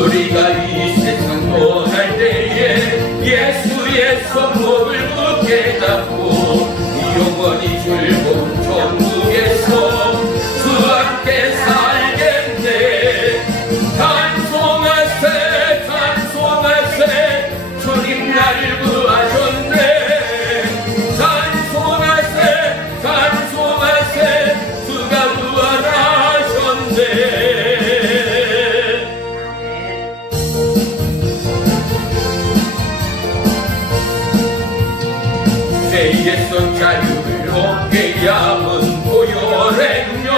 우리가 이 세상 떠날 때에 예수의 손목을 굳게 잡고 영원히 즐거운 천국에서 주 함께 살겠네. 찬송하세 찬송하세 주님 나를 구하셨네. 찬송하세 찬송하세 주가 구원하셨네. 죄에서 자유를 얻게 ям은 보혈행여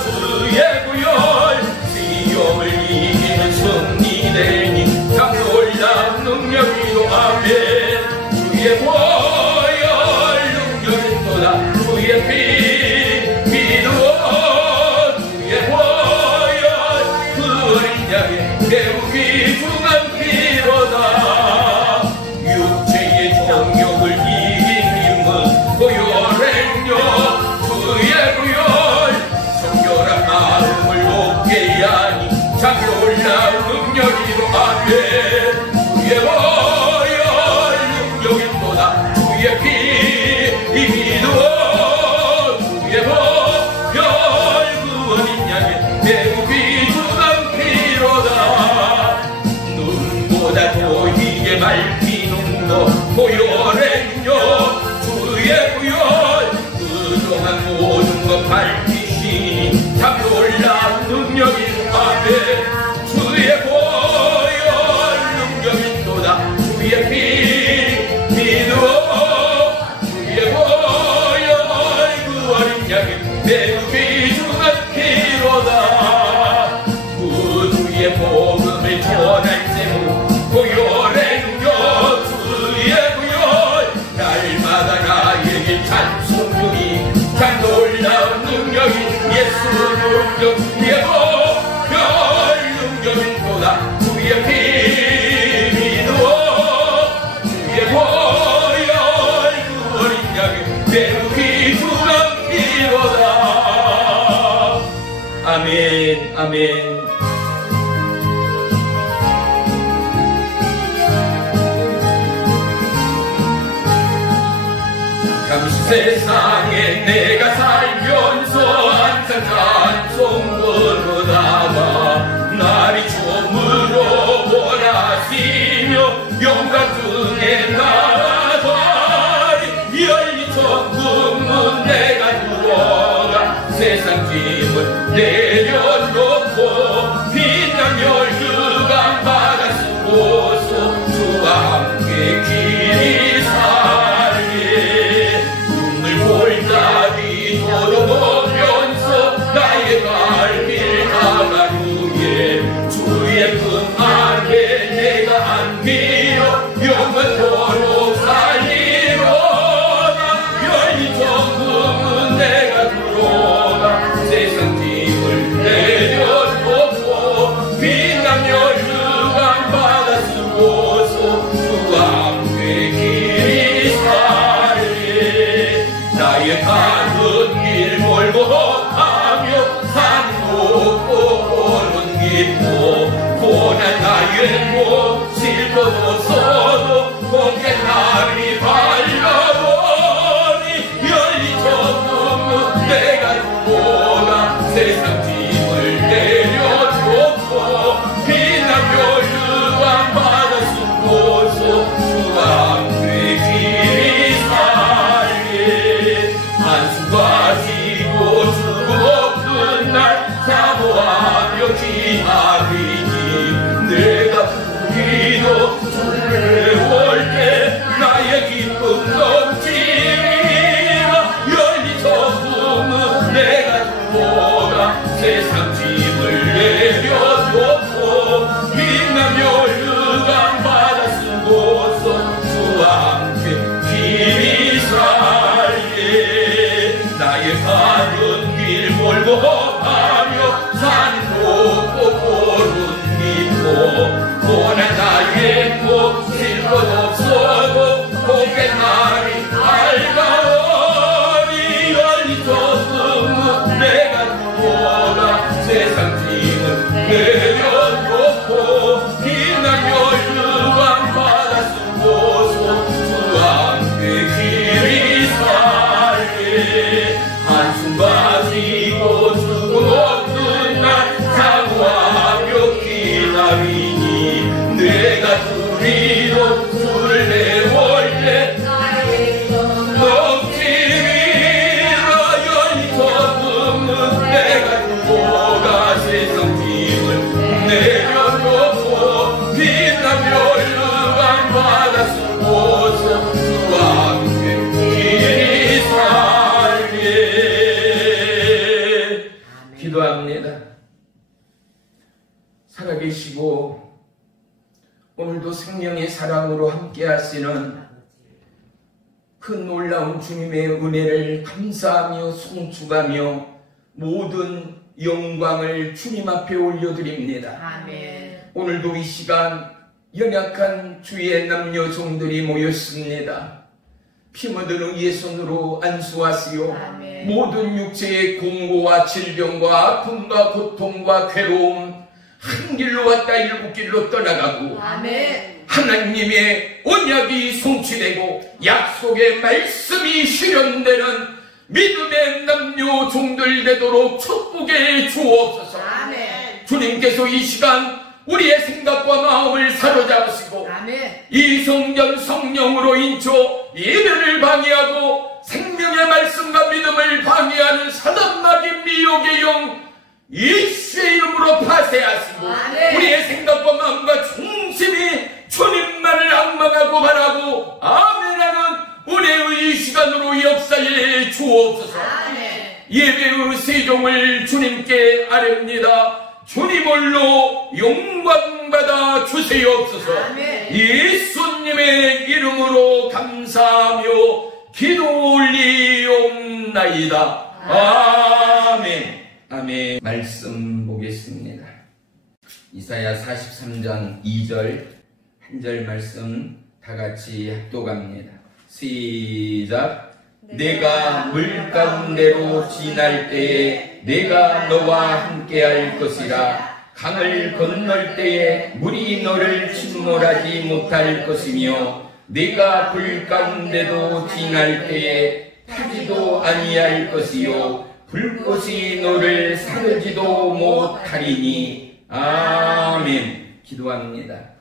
주의 구열 시험을 이기는 승리되니 참 놀라운 능력이로 아멘. 주의 보혈 능력이 또다 주의 피 믿어 주의 보혈 그 어린 양의 매우 귀중한 피로다. 육체의 정욕을 이긴 보혈행여 주의 구열 정결한 마음을 얻게 하니 참 놀라운 능력이로 아멘. 주의 보혈 능력이 또다 주의 피 믿어 주의 보혈 그 어린 양의 매우 귀중한 피로다. 눈보다 더 희게 밝히는 너 보혈행여 주의 구열 그동안 모든 것 밝히시니 참 놀라운 능력이 아멘. 주의 보혈 능력이 또다 주의 피 믿어 주의 보혈 그 어린 양의 매우 귀중한 피로다. 그 주의 복음을 전할 제목 보혈행여 주의 구열 날마다 나에게 찬송용이 참 놀라운 능력이 예수 능력 주의 보혈 능력이 또다 주의 피 믿어 주의 보혈 그 어린 양의 매우 귀중한 피로다. 아멘 아멘. 세상에 내가 살면서 항상 찬송 부르다가 날이 저물어 원하시며 영광 중에 나아가리 열린 천국문 내가 들어가 세상 짐을 내려놓고 빛난 혈유가 받아 쓰고서 주와 함께 길이 볼다리 걸어보면서 나의 발길 나간 후에 주의 품 안에 내가 안기려 영원토록 살리로다. 열린 천국은 내가 들어가 세상 짐을 내려놓고 빛난 혈유가 받아 쓰고서 주와 함께 길이 나의 가는 길 몰고 가며 산 높고 오른 깊고 고난 나의 목 실로도 써도 고개 날이 밝아오니 열린 천국문 내가 들어가 세상 짐을 내려놓고 빛난 혈유가 받아 쓰고서 주와 함께 길이 한숨 쉬고 죽음 없는 날 사모하며 기다리니 내가 오늘도 생명의 사랑으로 함께 하시는 그 놀라운 주님의 은혜를 감사하며 송축하며 모든 영광을 주님 앞에 올려드립니다. 아멘. 오늘도 이 시간 연약한 주의 남녀 종들이 모였습니다. 피 묻은 의의 손으로 안수하시오. 아멘. 모든 육체의 공고와 질병과 아픔과 고통과 괴로움 한 길로 왔다 일곱 길로 떠나가고 아멘. 하나님의 언약이 성취되고 약속의 말씀이 실현되는 믿음의 남녀 종들 되도록 축복해 주옵소서. 아멘. 주님께서 이 시간 우리의 생각과 마음을 사로잡으시고 아멘. 이 성전 성령으로 인쳐 예배를 방해하고 생명의 말씀과 믿음을 방해하는 사단마귀 미혹의 영 예수의 이름으로 파쇄하시고 아멘. 우리의 생각과 마음과 중심이 주님만을 앙망하고 바라고 아멘하는 은혜의 이 시간으로 역사해 주옵소서. 아멘. 예배의 세종을 주님께 아뢰옵니다. 주님 홀로 영광받아 주시옵소서. 아멘. 예수님의 이름으로 감사하며 기도 올리옵나이다. 아멘. 아멘. 말씀 보겠습니다. 이사야 43장 2절 한 절 말씀 다 같이 합독합니다. 시작. 내가 물 가운데로 지날 때에 내가 너와 함께할 것이라. 강을 건널 때에 물이 너를 침몰하지 못할 것이며 내가 불 가운데도 지날 때에 타지도 아니할 것이요 불꽃이 너를 사르지도 못하리니. 아멘. 기도합니다.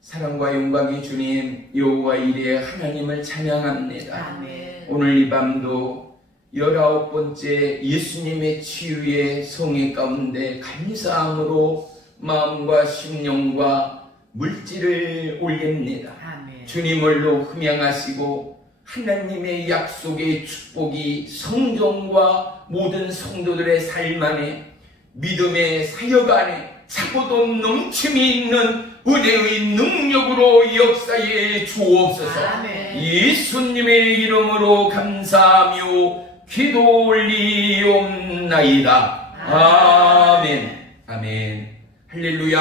사랑과 영광이 주님 여호와 이레 하나님을 찬양합니다. 아멘. 오늘 이 밤도 19번째 예수님의 치유의 성회 가운데 감사함으로 마음과 심령과 물질을 올립니다. 아멘. 주님을로 흠양하시고 하나님의 약속의 축복이 성전과 모든 성도들의 삶 안에 믿음의 사역 안에 차고도 넘침이 있는 은혜의 능력으로 역사해 주옵소서. 아멘. 예수님의 이름으로 감사하며 기도 올리옵나이다. 아멘. 아멘. 할렐루야.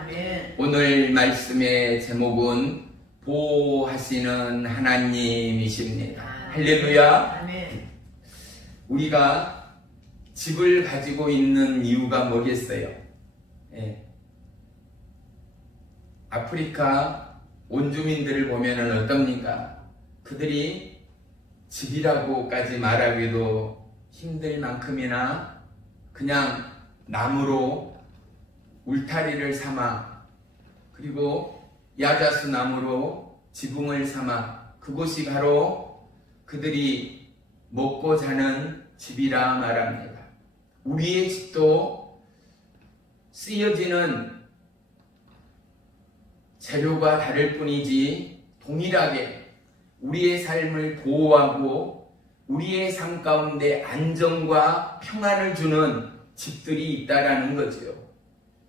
아멘. 오늘 말씀의 제목은 보호하시는 하나님이십니다. 할렐루야. 아멘. 우리가 집을 가지고 있는 이유가 뭐겠어요? 예. 아프리카 원주민들을 보면은 어떻습니까? 그들이 집이라고까지 말하기도 힘들 만큼이나 그냥 나무로 울타리를 삼아 그리고 야자수 나무로 지붕을 삼아 그곳이 바로 그들이 먹고 자는 집이라 말합니다. 우리의 집도 쓰여지는 재료가 다를 뿐이지 동일하게 우리의 삶을 보호하고 우리의 삶 가운데 안정과 평안을 주는 집들이 있다라는 거죠.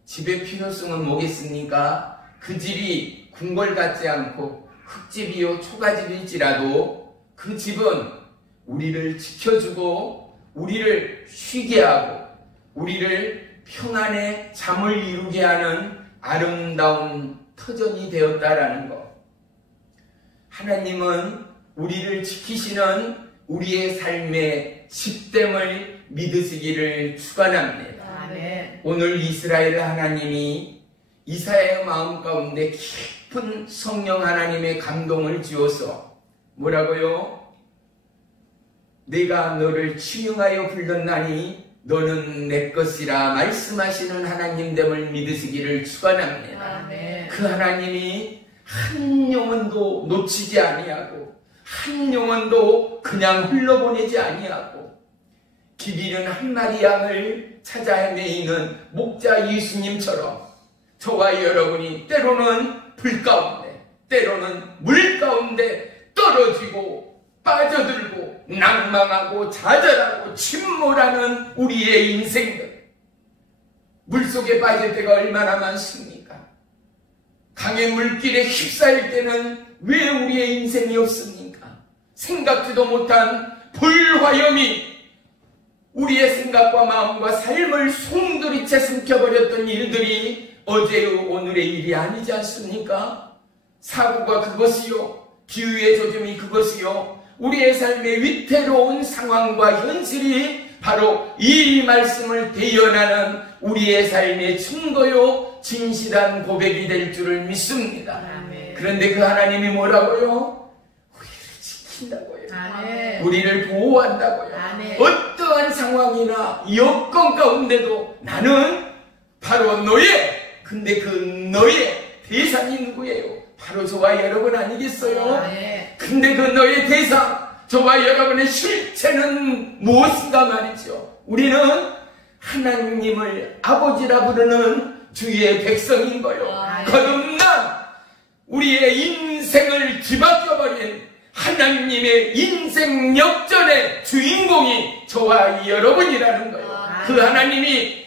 집의 필요성은 뭐겠습니까? 그 집이 궁궐 같지 않고 흙집이요 초가집일지라도 그 집은 우리를 지켜주고 우리를 쉬게 하고 우리를 평안의 잠을 이루게 하는 아름다운 터전이 되었다라는 것. 하나님은 우리를 지키시는 우리의 삶의 집됨을 믿으시기를 축원합니다. 아멘. 오늘 이스라엘 하나님이 이사야의 마음 가운데 깊은 성령 하나님의 감동을 주어서 뭐라고요? 내가 너를 치유하여 불렀나니 너는 내 것이라 말씀하시는 하나님됨을 믿으시기를 축원합니다. 아멘. 그 하나님이 한 영혼도 놓치지 아니하고 한 영혼도 그냥 흘러보내지 아니하고 길 잃은 한 마리 양을 찾아 헤매이는 목자 예수님처럼 저와 여러분이 때로는 불 가운데 때로는 물 가운데 떨어지고 빠져들고 낭망하고 좌절하고 침몰하는 우리의 인생들 물속에 빠질 때가 얼마나 많습니까? 강의 물길에 휩싸일 때는 왜 우리의 인생이 없습니까? 생각지도 못한 불화염이 우리의 생각과 마음과 삶을 송두리째 삼켜버렸던 일들이 어제의 오늘의 일이 아니지 않습니까? 사고가 그것이요, 기후의 조짐이 그것이요, 우리의 삶의 위태로운 상황과 현실이 바로 이 말씀을 대연하는 우리의 삶의 증거요, 진실한 고백이 될 줄을 믿습니다. 아멘. 그런데 그 하나님이 뭐라고요? 우리를 지킨다고요. 아멘. 우리를 보호한다고요. 아멘. 어떠한 상황이나 여건 가운데도 나는 바로 너의, 근데 그 너의 대상이 누구예요? 바로 저와 여러분 아니겠어요? 아멘. 근데 그 너의 대상, 저와 여러분의 실체는 무엇인가 말이죠. 우리는 하나님을 아버지라 부르는 주의 백성인 거요. 아멘. 거듭난 우리의 인생을 뒤바꿔버린 하나님의 인생 역전의 주인공이 저와 여러분이라는 거예요. 아멘. 그 하나님이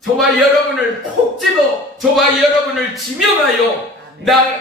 저와 여러분을 콕 집어 저와 여러분을 지명하여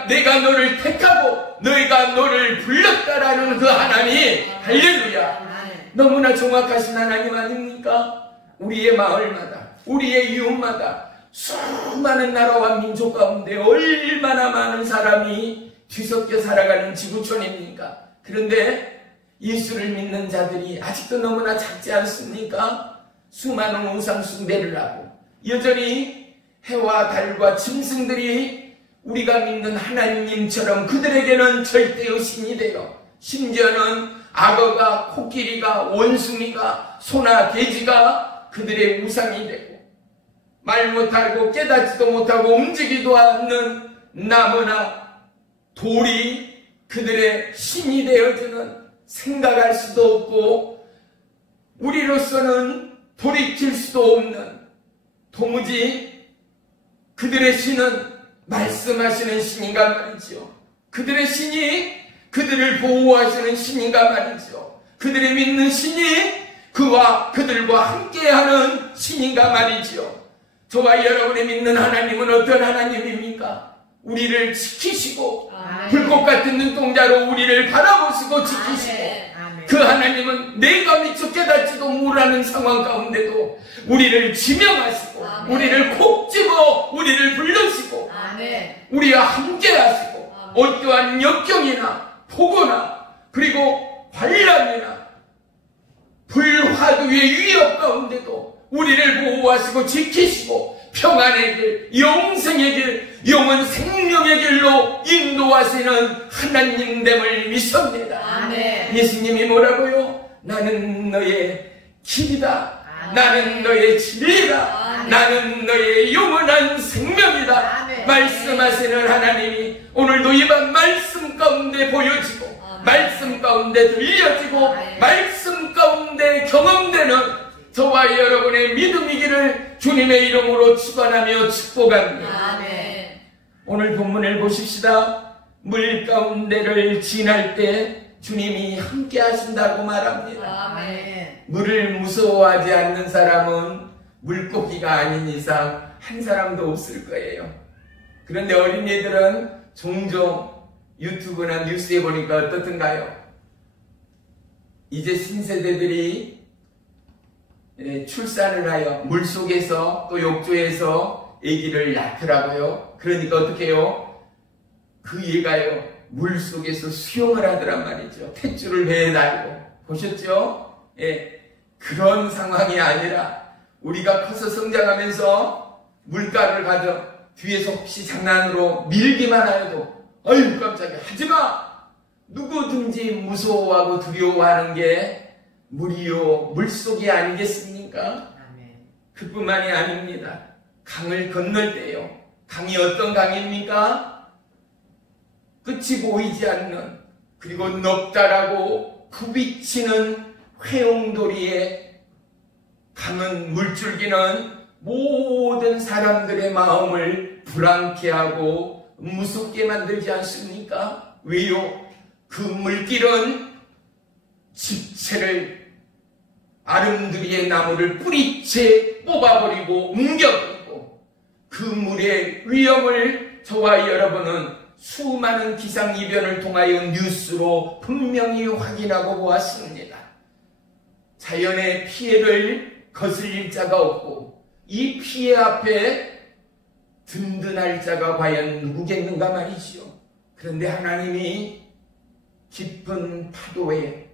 내가 너를 택하고 너희가 너를 불렀다라는 그 하나님, 할렐루야. 아멘. 너무나 정확하신 하나님 아닙니까? 우리의 마을마다, 우리의 이웃마다 수많은 나라와 민족 가운데 얼마나 많은 사람이 뒤섞여 살아가는 지구촌입니까? 그런데 예수를 믿는 자들이 아직도 너무나 작지 않습니까? 수많은 우상 숭배를 하고 여전히 해와 달과 짐승들이 우리가 믿는 하나님처럼 그들에게는 절대의 신이 되어 심지어는 악어가, 코끼리가, 원숭이가, 소나 돼지가 그들의 우상이 되고 말 못하고 깨닫지도 못하고 움직이도 않는 나무나 돌이 그들의 신이 되어주는, 생각할 수도 없고 우리로서는 돌이킬 수도 없는, 도무지 그들의 신은 말씀하시는 신인가 말이죠. 그들의 신이 그들을 보호하시는 신인가 말이죠. 그들이 믿는 신이 그와 그들과 함께하는 신인가 말이죠. 저와 여러분이 믿는 하나님은 어떤 하나님입니까? 우리를 지키시고 아멘. 불꽃 같은 눈동자로 우리를 바라보시고 지키시고 아멘. 그 하나님은 내가 미처 깨닫지도 못하는 상황 가운데도 우리를 지명하시고 아멘. 우리를 콕 집어 우리를 불러시고 아멘. 우리와 함께 하시고 아멘. 어떠한 역경이나 폭우나 그리고 환란이나 불화두의 위협 가운데도 우리를 보호하시고 지키시고 평안의 길, 영생의 길, 영원 생명의 길로 인도하시는 하나님됨을 믿습니다. 아멘. 예수님이 뭐라고요? 나는 너의 길이다. 아멘. 나는 너의 진리다. 아멘. 나는 너의 영원한 생명이다. 아멘. 말씀하시는 하나님이 오늘도 이 밤 말씀 가운데 보여지고 아멘. 말씀 가운데 들려지고 아멘. 말씀 가운데 경험되는 저와 여러분의 믿음이기를 주님의 이름으로 축원하며 축복합니다. 아멘. 오늘 본문을 보십시다. 물 가운데를 지날 때 주님이 함께 하신다고 말합니다. 아멘. 물을 무서워하지 않는 사람은 물고기가 아닌 이상 한 사람도 없을 거예요. 그런데 어린이들은 종종 유튜브나 뉴스에 보니까 어떻던가요? 이제 신세대들이 출산을 하여 물속에서 또 욕조에서 아기를 낳더라고요. 그러니까 어떻게 해요? 그 얘가요 물속에서 수영을 하더란 말이죠. 탯줄을 배에 달고. 보셨죠? 예, 그런 상황이 아니라 우리가 커서 성장하면서 물가를 가져 뒤에서 혹시 장난으로 밀기만 하여도 아유 깜짝이야 하지마! 누구든지 무서워하고 두려워하는 게 물이요 물속이 아니겠습니까? 아멘. 그뿐만이 아닙니다. 강을 건널 때요. 강이 어떤 강입니까? 끝이 보이지 않는, 그리고 넓다라고 굽이치는 회용도리에 강은 물줄기는 모든 사람들의 마음을 불안케하고 무섭게 만들지 않습니까? 왜요? 그 물길은 집채를 아름드리의 나무를 뿌리채 뽑아버리고 옮겨버리고 그 물의 위험을 저와 여러분은 수많은 기상이변을 통하여 뉴스로 분명히 확인하고 보았습니다. 자연의 피해를 거슬릴 자가 없고 이 피해 앞에 든든할 자가 과연 누구겠는가 말이죠. 그런데 하나님이 깊은 파도에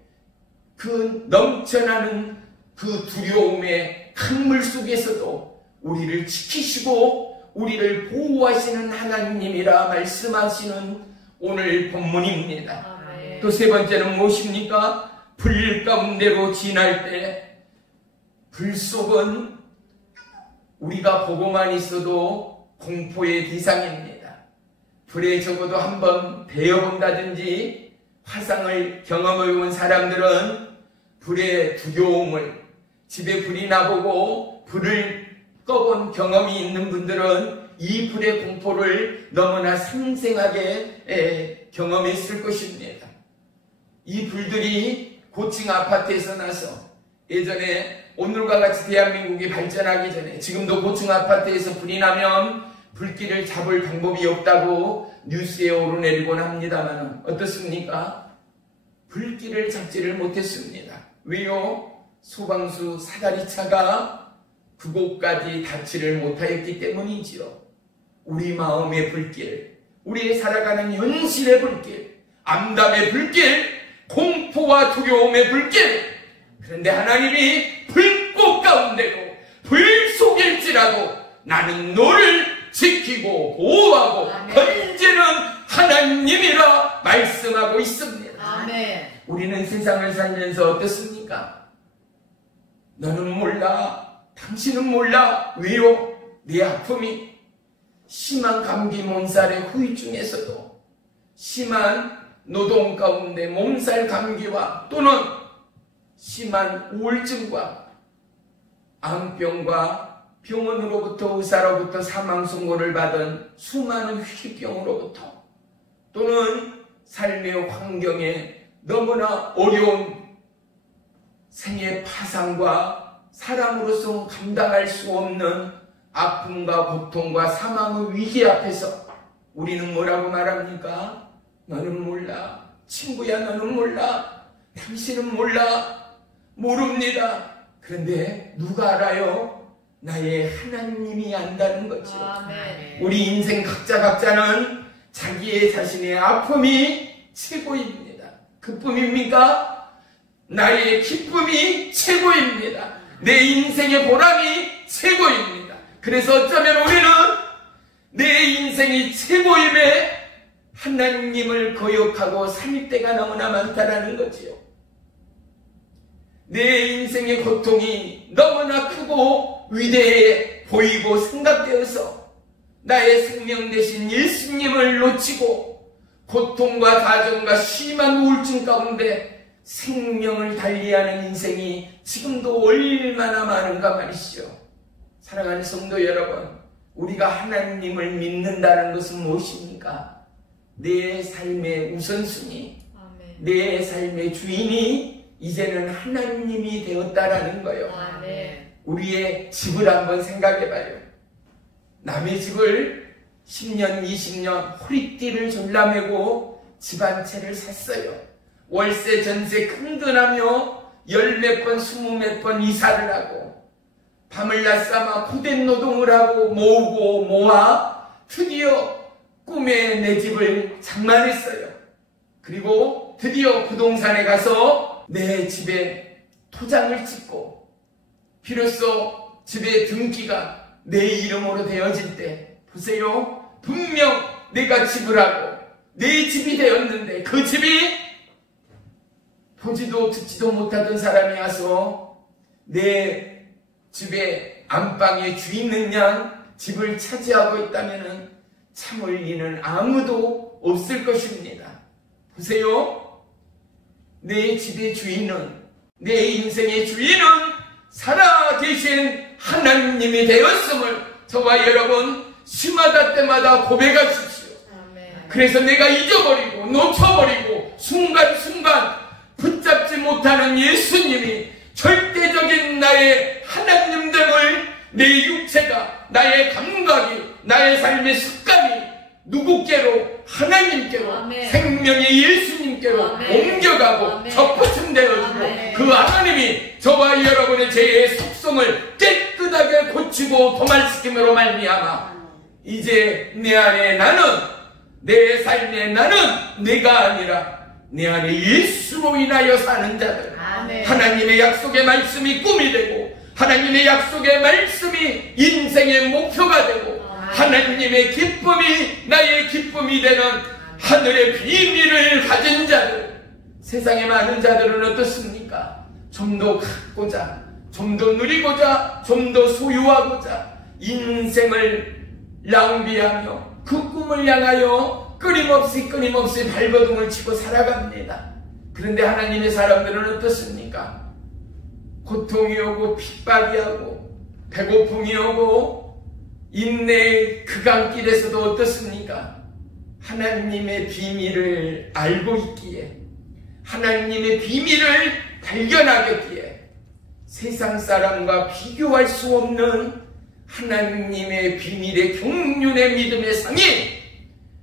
그 넘쳐나는 그 두려움의 큰 물 속에서도 우리를 지키시고 우리를 보호하시는 하나님이라 말씀하시는 오늘 본문입니다. 아멘. 또 세 번째는 무엇입니까? 불 가운데로 지날 때 불 속은 우리가 보고만 있어도 공포의 대상입니다. 불에 적어도 한번 베어본다든지 화상을 경험해본 사람들은 불의 두려움을, 집에 불이 나보고 불을 꺼본 경험이 있는 분들은 이 불의 공포를 너무나 생생하게 경험했을 것입니다. 이 불들이 고층 아파트에서 나서 예전에 오늘과 같이 대한민국이 발전하기 전에 지금도 고층 아파트에서 불이 나면 불길을 잡을 방법이 없다고 뉴스에 오르내리곤 합니다만 어떻습니까? 불길을 잡지를 못했습니다. 왜요? 소방수 사다리차가 그곳까지 닿지를 못하였기 때문이지요. 우리 마음의 불길, 우리의 살아가는 현실의 불길, 암담의 불길, 공포와 두려움의 불길. 그런데 하나님이 불꽃 가운데도 불 속일지라도 나는 너를 지키고 보호하고 건지는 하나님이라 말씀하고 있습니다. 아멘. 우리는 세상을 살면서 어떻습니까? 너는 몰라, 당신은 몰라. 왜요? 내 아픔이 심한 감기 몸살의 후유증에서도 심한 노동 가운데 몸살 감기와 또는 심한 우울증과 암병과 병원으로부터 의사로부터 사망 선고를 받은 수많은 휘병으로부터 또는 삶의 환경에 너무나 어려운 생의 파상과 사람으로서 감당할 수 없는 아픔과 고통과 사망의 위기 앞에서 우리는 뭐라고 말합니까? 너는 몰라. 친구야, 너는 몰라. 당신은 몰라. 모릅니다. 그런데 누가 알아요? 나의 하나님이 안다는 거죠. 아멘. 우리 인생 각자는 자기의 자신의 아픔이 최고입니다. 그뿐입니까? 나의 기쁨이 최고입니다. 내 인생의 보람이 최고입니다. 그래서 어쩌면 우리는 내 인생이 최고임에 하나님을 거역하고 살 때가 너무나 많다라는 거지요. 내 인생의 고통이 너무나 크고 위대해 보이고 생각되어서 나의 생명 대신 예수님을 놓치고 고통과 가정과 심한 우울증 가운데 생명을 달리하는 인생이 지금도 얼마나 많은가 말이시죠. 사랑하는 성도 여러분, 우리가 하나님을 믿는다는 것은 무엇입니까? 내 삶의 우선순위, 아멘. 내 삶의 주인이 이제는 하나님이 되었다라는 거예요. 아멘. 우리의 집을 한번 생각해봐요. 남의 집을 10년, 20년 허리띠를 졸라매고 집 한 채를 샀어요. 월세, 전세 큰돈하며 10몇 번, 20몇 번 이사를 하고 밤을 낮삼아 고된 노동을 하고 모으고 모아 드디어 꿈에 내 집을 장만했어요. 그리고 드디어 부동산에 가서 내 집에 토장을 찍고 비로소 집의 등기가 내 이름으로 되어질 때 보세요. 분명 내가 집을 하고 내 집이 되었는데 그 집이 보지도 듣지도 못하던 사람이 와서 내 집의 안방에 주인 있는 양 집을 차지하고 있다면 참을 리는 아무도 없을 것입니다. 보세요. 내 집의 주인은, 내 인생의 주인은 살아계신 하나님이 되었음을 저와 여러분 시마다 때마다 고백하십시오. 아멘. 그래서 내가 잊어버리고 놓쳐버리고 순간순간 붙잡지 못하는 예수님이 절대적인 나의 하나님됨을 내 육체가, 나의 감각이, 나의 삶의 습관이 누구께로? 하나님께로, 아멘. 생명의 예수님께로 아멘. 옮겨가고 아멘. 접붙임되어지고 아멘. 그 하나님이 저와 여러분의 죄의 속성을 깨끗하게 고치고 도말시킴으로 말미암아 이제 내 안에 나는, 내 삶에 나는 내가 아니라 내 안에 예수로 인하여 사는 자들, 아멘. 하나님의 약속의 말씀이 꿈이 되고 하나님의 약속의 말씀이 인생의 목표가 되고 하나님의 기쁨이 나의 기쁨이 되는 하늘의 비밀을 가진 자들, 세상에 많은 자들은 어떻습니까? 좀 더 갖고자, 좀 더 누리고자, 좀 더 소유하고자 인생을 낭비하며 그 꿈을 향하여 끊임없이 발버둥을 치고 살아갑니다. 그런데 하나님의 사람들은 어떻습니까? 고통이 오고 핍박이 오고 배고픔이 오고 인내의 그강길에서도 어떻습니까? 하나님의 비밀을 알고 있기에, 하나님의 비밀을 발견하겠기에 세상 사람과 비교할 수 없는 하나님의 비밀의 경륜의 믿음의 상이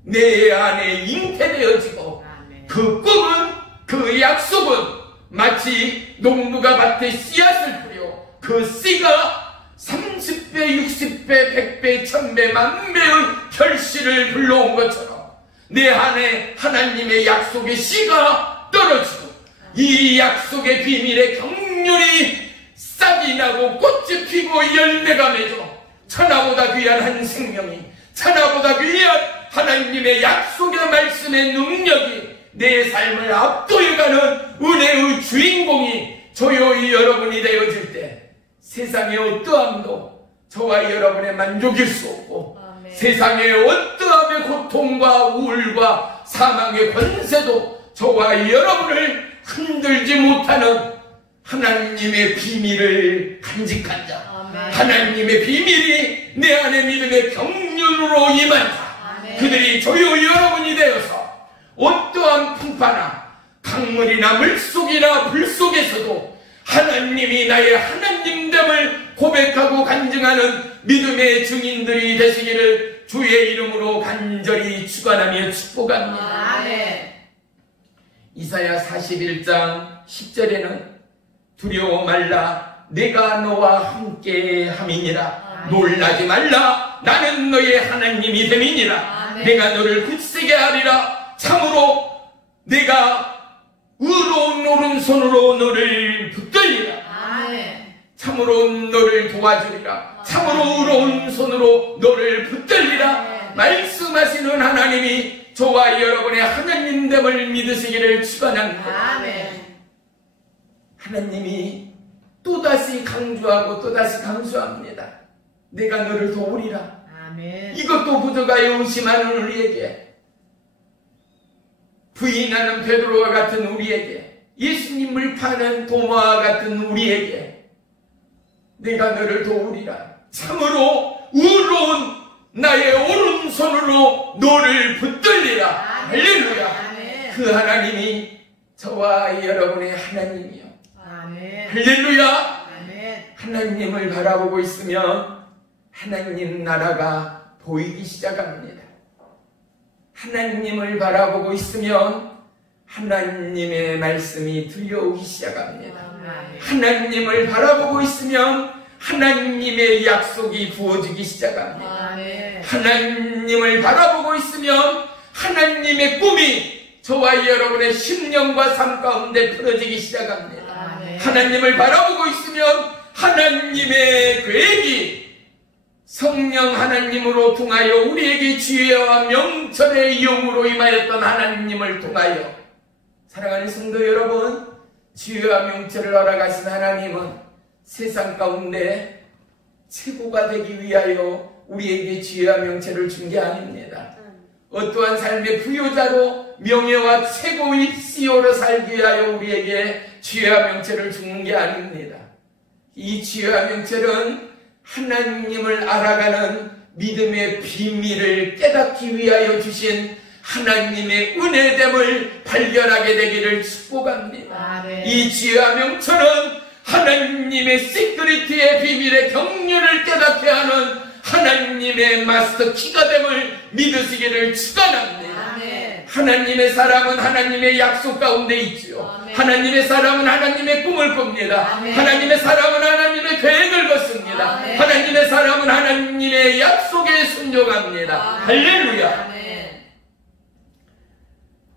내 안에 잉태되어지고 그 꿈은, 그 약속은 마치 농부가 밭에 씨앗을 뿌려 그 씨가 30배, 60배, 100배, 1000배, 만배의 결실을 불러온 것처럼 내 안에 하나님의 약속의 씨가 떨어지고 이 약속의 비밀의 경륜이 싹이 나고 꽃이 피고 열매가 맺어 천하보다 귀한 한 생명이, 천하보다 귀한 하나님의 약속의 말씀의 능력이 내 삶을 압도해가는 은혜의 주인공이 저희 여러분이 되어질 때 세상의 어떠함도 저와 여러분의 만족일 수 없고 아멘. 세상의 어떠함의 고통과 우울과 사망의 권세도 저와 여러분을 흔들지 못하는 하나님의 비밀을 간직한 자, 아멘. 하나님의 비밀이 내 안에 믿음의 경륜으로 임한 자, 아멘. 그들이 저희 여러분이 되어서 어떠한 풍파나 강물이나 물속이나 불 속에서도 하나님이 나의 하나님됨을 고백하고 간증하는 믿음의 증인들이 되시기를 주의 이름으로 간절히 축원하며 축복합니다. 아멘. 이사야 41장 10절에는 두려워 말라, 내가 너와 함께 함이니라. 놀라지 말라, 나는 너의 하나님이 됨이니라. 아멘. 내가 너를 굳세게 하리라. 참으로 내가 의로운 오른손으로 너를 붙들리라. 아멘. 참으로 너를 도와주리라. 참으로 의로운 손으로 너를 붙들리라. 말씀하시는 하나님이 저와 여러분의 하나님됨을 믿으시기를 축원합니다. 아멘. 하나님이 또다시 강조하고 또다시 강조합니다. 내가 너를 도우리라. 아멘. 이것도 부족하여 의심하는 우리에게, 부인하는 베드로와 같은 우리에게, 예수님을 파는 도마와 같은 우리에게 내가 너를 도우리라. 참으로 의로운 나의 오른손으로 너를 붙들리라. 할렐루야. 아멘. 그 하나님이 저와 여러분의 하나님이요. 아멘. 할렐루야. 아멘. 하나님을 바라보고 있으면 하나님 나라가 보이기 시작합니다. 하나님을 바라보고 있으면 하나님의 말씀이 들려오기 시작합니다. 하나님을 바라보고 있으면 하나님의 약속이 부어지기 시작합니다. 아멘. 하나님을 바라보고 있으면 하나님의 꿈이 저와 여러분의 심령과 삶 가운데 풀어지기 시작합니다. 아멘. 하나님을 바라보고 있으면 하나님의 계획이 성령 하나님으로 통하여 우리에게 지혜와 명철의 영으로 임하였던 하나님을 통하여, 사랑하는 성도 여러분, 지혜와 명철을 허락하신 하나님은 세상 가운데 최고가 되기 위하여 우리에게 지혜와 명철을 준 게 아닙니다. 어떠한 삶의 부요자로 명예와 최고의 CEO로 살기 위하여 우리에게 지혜와 명철을 주는 게 아닙니다. 이 지혜와 명철은 하나님을 알아가는 믿음의 비밀을 깨닫기 위하여 주신 하나님의 은혜됨을 발견하게 되기를 축복합니다. 아멘. 이 지혜와 명철은 하나님의 시크릿의 비밀의 경륜을 깨닫게 하는 하나님의 마스터 키가 됨을 믿으시기를 축원합니다. 아멘. 하나님의 사람은 하나님의 약속 가운데 있지요. 아멘. 하나님의 사람은 하나님의 꿈을 꿉니다. 아멘. 하나님의 사람은 하나님의 계획을 걷습니다. 아멘. 하나님의 사람은 하나님의 약속에 순종합니다. 아멘. 할렐루야. 아멘.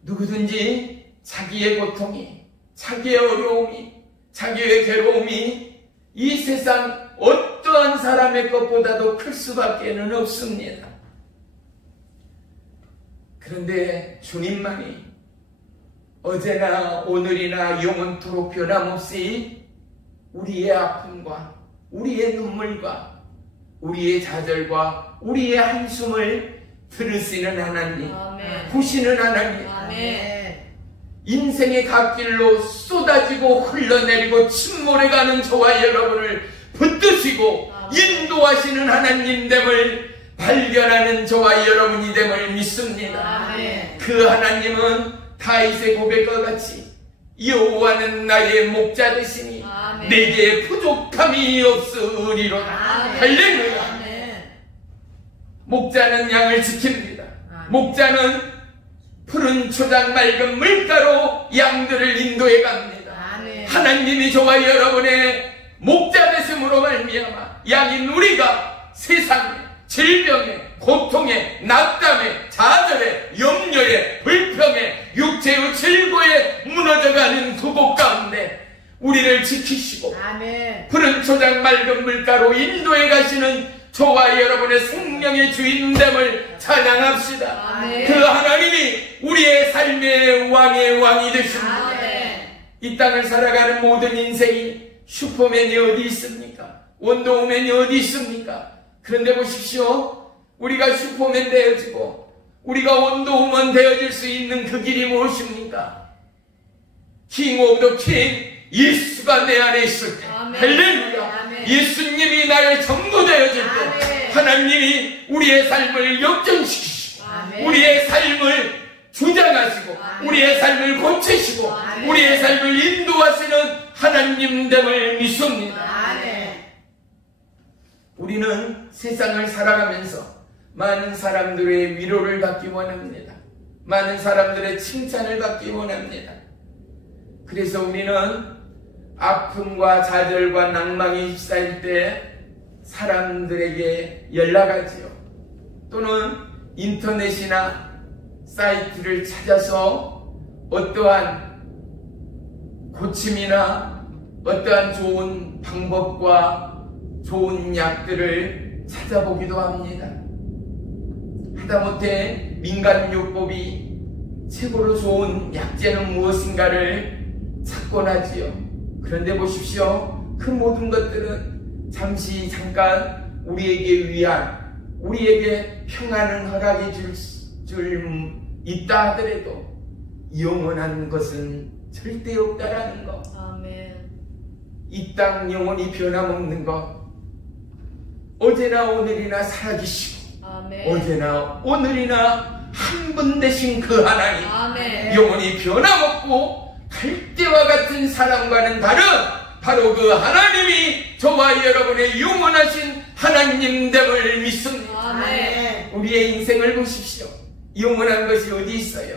누구든지 자기의 고통이, 자기의 어려움이, 자기의 괴로움이 이 세상 어떠한 사람의 것보다도 클 수밖에는 없습니다. 그런데 주님만이 어제나 오늘이나 영원토록 변함없이 우리의 아픔과 우리의 눈물과 우리의 좌절과 우리의 한숨을 들으시는 하나님, 아멘. 보시는 하나님, 아멘. 인생의 갓길로 쏟아지고 흘러내리고 침몰해가는 저와 여러분을 붙드시고 인도하시는 하나님됨을 발견하는 저와 여러분이 됨을 믿습니다. 아멘. 그 하나님은 다윗의 고백과 같이 여호와는 나의 목자 되시니 아멘. 내게 부족함이 없으리로다. 아멘. 할렐루야. 아멘. 목자는 양을 지킵니다. 아멘. 목자는 푸른 초장 맑은 물가로 양들을 인도해 갑니다. 아멘. 하나님이 저와 여러분의 목자 되심으로 말미암아 양인 우리가 세상에 질병에 고통에 낙담에 좌절에 염려에 불평에 육체의 질고에 무너져가는 그 곳 가운데 우리를 지키시고 아멘. 푸른 초장 맑은 물가로 인도해 가시는 저와 여러분의 생명의 주인됨을 찬양합시다. 아멘. 그 하나님이 우리의 삶의 왕의 왕이 되십니다. 아멘. 이 땅을 살아가는 모든 인생이 슈퍼맨이 어디 있습니까? 원더우맨이 어디 있습니까? 그런데 보십시오. 우리가 슈퍼맨 되어지고 우리가 원더우먼 되어질 수 있는 그 길이 무엇입니까? 킹 오브 더 킹, 예수가 내 안에 있을 때, 아멘. 할렐루야. 아멘. 예수님이 나의 전부 되어질 때 아멘. 하나님이 우리의 삶을 역전시키시고 아멘. 우리의 삶을 주장하시고 아멘. 우리의 삶을 고치시고 아멘. 우리의 삶을 인도하시는 하나님됨을 믿습니다. 아멘. 우리는 세상을 살아가면서 많은 사람들의 위로를 받기 원합니다. 많은 사람들의 칭찬을 받기 원합니다. 그래서 우리는 아픔과 좌절과 낭망에 휩싸일 때 사람들에게 연락하지요. 또는 인터넷이나 사이트를 찾아서 어떠한 고침이나 어떠한 좋은 방법과 좋은 약들을 찾아보기도 합니다. 하다못해 민간요법이 최고로 좋은 약재는 무엇인가를 찾곤 하지요. 그런데 보십시오. 그 모든 것들은 잠시 잠깐 우리에게 위안, 우리에게 평안을 허락해 줄 있다 하더라도 영원한 것은 절대 없다라는 것. 아멘. 이 땅 영원히 변함없는 것. 어제나 오늘이나 살아계시고 아멘. 어제나 오늘이나 한 분 되신 그 하나님, 아멘. 영원히 변함없고 갈대와 같은 사랑과는 다른 바로 그 하나님이 저와 여러분의 영원하신 하나님됨을 믿습니다. 아멘. 우리의 인생을 보십시오. 영원한 것이 어디 있어요?